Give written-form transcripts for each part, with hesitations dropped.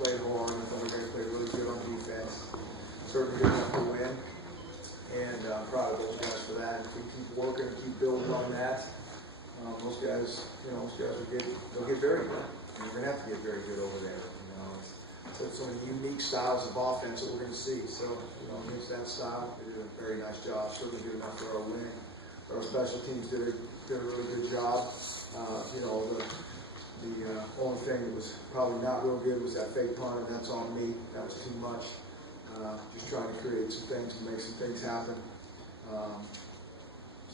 play hard. I thought we got to play really good on defense. Certainly good enough to win. And I'm proud of those guys for that. If we keep working and keep building on that, those guys will get very good. And we're going to have to get very good over there. It's some unique styles of offense that we're going to see. So, against that style, they did a very nice job. Certainly good enough for our win. Our special teams did a really good job. The only thing that was probably not real good was that fake punt, and that's on me. That was too much. Just trying to create some things to make some things happen.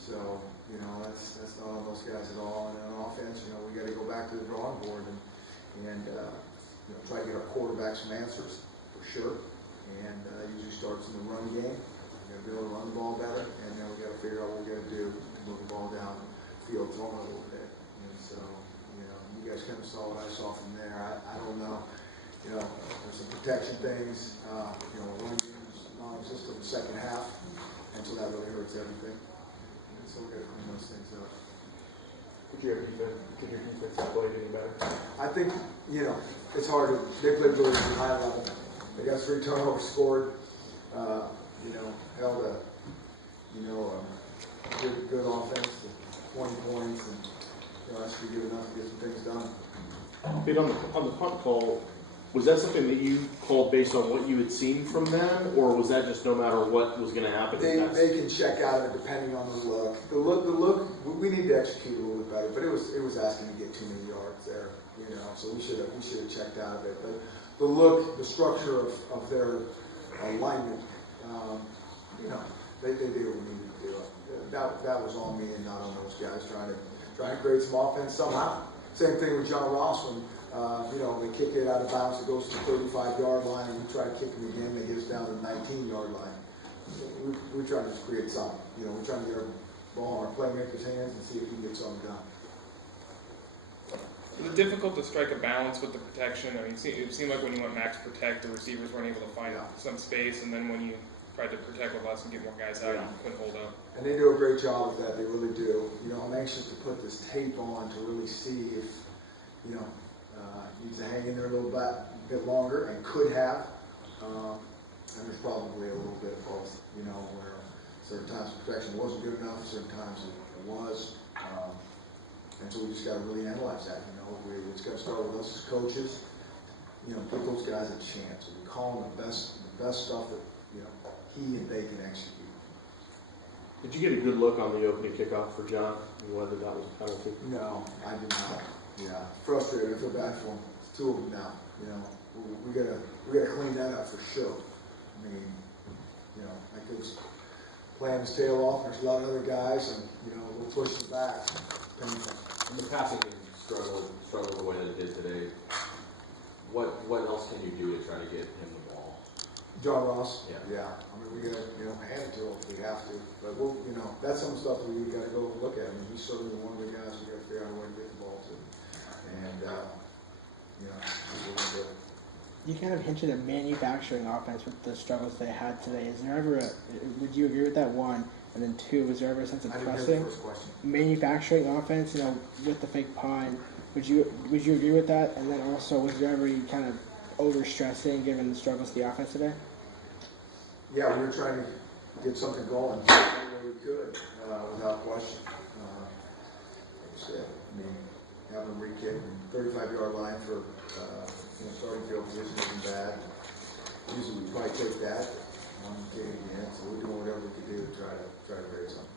That's not on those guys at all. And on offense, we got to go back to the drawing board and try to get our quarterback some answers for sure. And that usually starts in the run game. We got to be able to run the ball better, and then we got to figure out what we got to do to move the ball down the field, throwing a little bit. And so, you guys kind of saw what I saw from there. I don't know. There's some protection things. Run game's non-existent in the second half, and so that really hurts everything. And so we got to clean those things up. Could your defense have played any better? I think, it's hard to, they played really at a high level. They got 3 turnovers scored, held a good offense to 20 points, and that should be good enough to get some things done. Pete, on the punt call, was that something that you called based on what you had seen from them, or was that just no matter what was going to happen? They can check out of it depending on the look. The look, we need to execute a little bit better, but it was asking to get too many yards there, so we should have checked out of it. But the look, the structure of their alignment, they did what we needed to do. That was on me and not on those guys trying to create some offense somehow. Same thing with John Ross when they kick it out of bounds, it goes to the 35-yard line, and we try to kick it again, they get us down to the 19-yard line. We're trying to just create something. We're trying to get our ball in our playmaker's hands and see if we can get something done. Is it difficult to strike a balance with the protection? I mean, it seemed like when you went max protect, the receivers weren't able to find some space, and then when you tried to protect with less and get more guys out, you couldn't hold up. And they do a great job with that. They really do. I'm anxious to put this tape on to really see if, needs to hang in there a little bit longer and could have. And there's probably a little bit of both, where certain times the protection wasn't good enough, certain times it was. And so we just got to really analyze that. It's got to start with us as coaches. Give those guys a chance. We call them the best stuff that he and they can execute. Did you get a good look on the opening kickoff for John and whether that was a penalty? No, I did not. Yeah, frustrated. I feel bad for him. It's 2 of them now. We gotta clean that up for sure. I mean, I could playing his tail off. There's a lot of other guys, and we'll push him back. Painful. And the passing game struggled the way that it did today. What else can you do to try to get him the ball? John Ross. Yeah. I mean, we gotta hand it to him if we have to. But we'll that's some stuff that we gotta go look at. I mean, he's certainly one of the guys we gotta figure out a way to get the ball to. And we're gonna do it. You kind of hinted at manufacturing offense with the struggles they had today. Is there ever would you agree with that, one? And then 2, was there ever a sense of pressing? Manufacturing offense, with the fake punt, would you agree with that? And then also, was there ever kind of overstressing given the struggles of the offense today? Yeah, we were trying to get something going where we could, without question. Like I said, having them re-kick 35-yard line for starting field position isn't bad. Usually we probably take that, kick again, so we're doing whatever we can do to try to create something.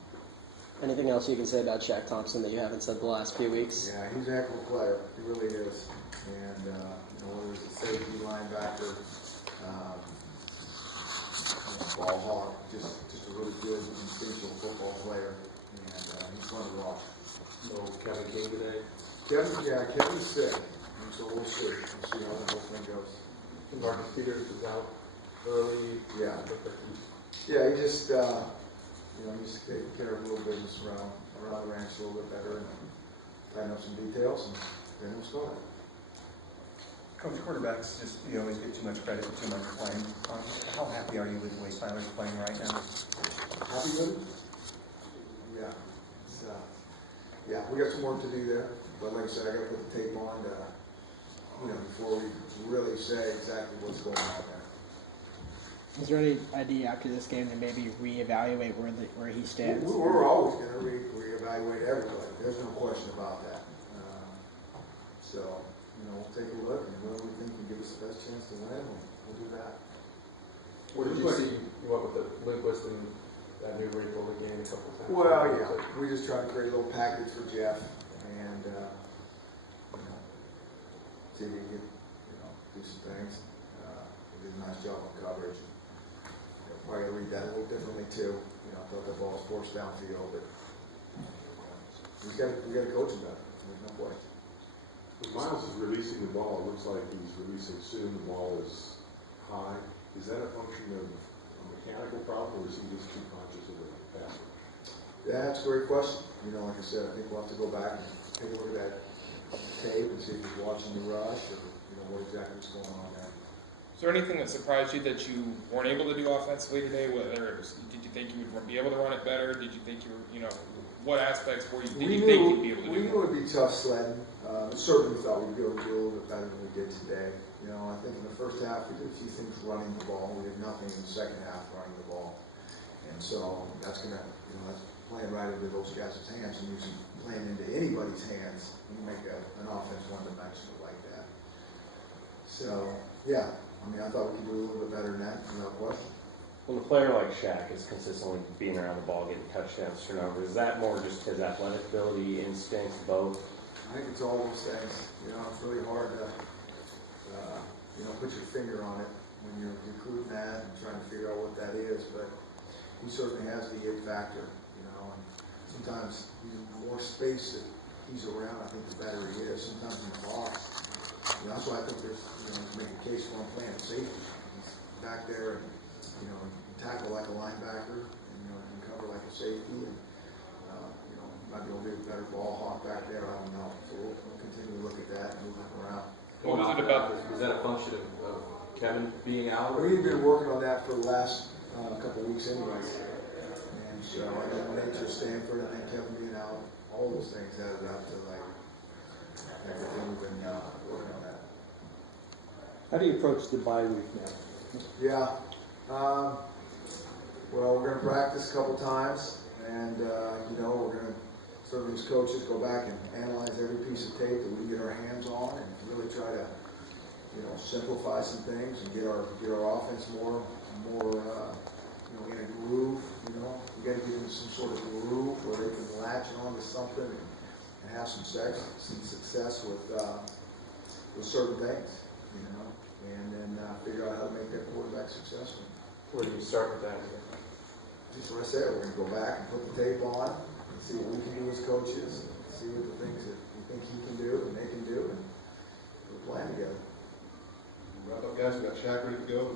Anything else you can say about Shaq Thompson that you haven't said the last few weeks? Yeah, he's a heck of a player. He really is. And whether it's a safety, linebacker, ball hawk, just a really good instinctual football player. And he's fun to watch. So Kevin King today? Kevin's sick. And so we'll see. We'll see how the whole thing goes. Marcus Peters is out early. Yeah. Yeah, he just just taking care of a little business around the ranch a little bit better and tighten up some details, and then we'll start. Coach, quarterbacks just always get too much credit for too much playing. How happy are you with the way Skyler's playing right now? Happy with it? Yeah. We got some work to do there, but like I said, I got to put the tape on to before we really say exactly what's going on there. Is there any idea after this game to maybe reevaluate where he stands? We're always going to reevaluate everybody. There's no question about that. So, we'll take a look, and whoever we think can give us the best chance to win, we'll do that. What did you see? You went with the Lindquist and that new Rachel the game a couple times. Well, yeah, we just try to create a little package for Jeff, and see if he can do some things. He did a nice job on coverage. Probably gotta read that a little differently too. I thought the ball was forced downfield, but we got to coach him better. There's no question. When Miles is releasing the ball, it looks like he's releasing soon. The ball is high. Is that a function of a mechanical problem, or is he just too conscious of the passer? That's a great question. Like I said, I think we'll have to go back and take a look at that tape and see if he's watching the rush or what exactly is going on there. Is there anything that surprised you that you weren't able to do offensively today? Whether it was, did you think you would be able to run it better? Did you think what aspects did you think you'd be able to do? We knew it would be tough sledding. Certainly thought we'd be able to do a little bit better than we did today. I think in the first half we did a few things running the ball. We did nothing in the second half running the ball. And so that's gonna, that's playing right into those guys' hands, and usually playing into anybody's hands when you make an offense one-dimensional like that. So, yeah. I thought we could do a little bit better than that, without question. When a player like Shaq is consistently being around the ball, getting touchdowns, turnovers, is that more just his athletic ability, instincts, both? I think it's all those things. It's really hard to, put your finger on it when you're recruiting that and trying to figure out what that is. But he certainly has the it factor, and sometimes the more space that he's around, I think the better he is. Sometimes in the box. That's why I think there's, to make a case for him playing safety. He's back there and, tackle like a linebacker and cover like a safety. And, might be able to do a better ball hawk back there. I don't know. So we'll continue to look at that and move him around. What was it about? Was that a function of Kevin being out? We've been working on that for the last couple of weeks anyways. And so, and then nature of Stanford and then Kevin being out, all those things added up to everything we've been working on that. How do you approach the bye week now? Yeah. Well, we're going to practice a couple times, and we're going to certainly as coaches go back and analyze every piece of tape that we get our hands on, and really try to simplify some things and get our offense more in a groove. We got to get into some sort of groove where they can latch onto something and have some success with certain things. And then figure out how to make that quarterback successful. Where do you start with that? Just what I said, we're going to go back and put the tape on and see what we can do as coaches, and see what the things that we think he can do and they can do, and we'll plan together. Wrap up, guys. We got Shaq ready to go.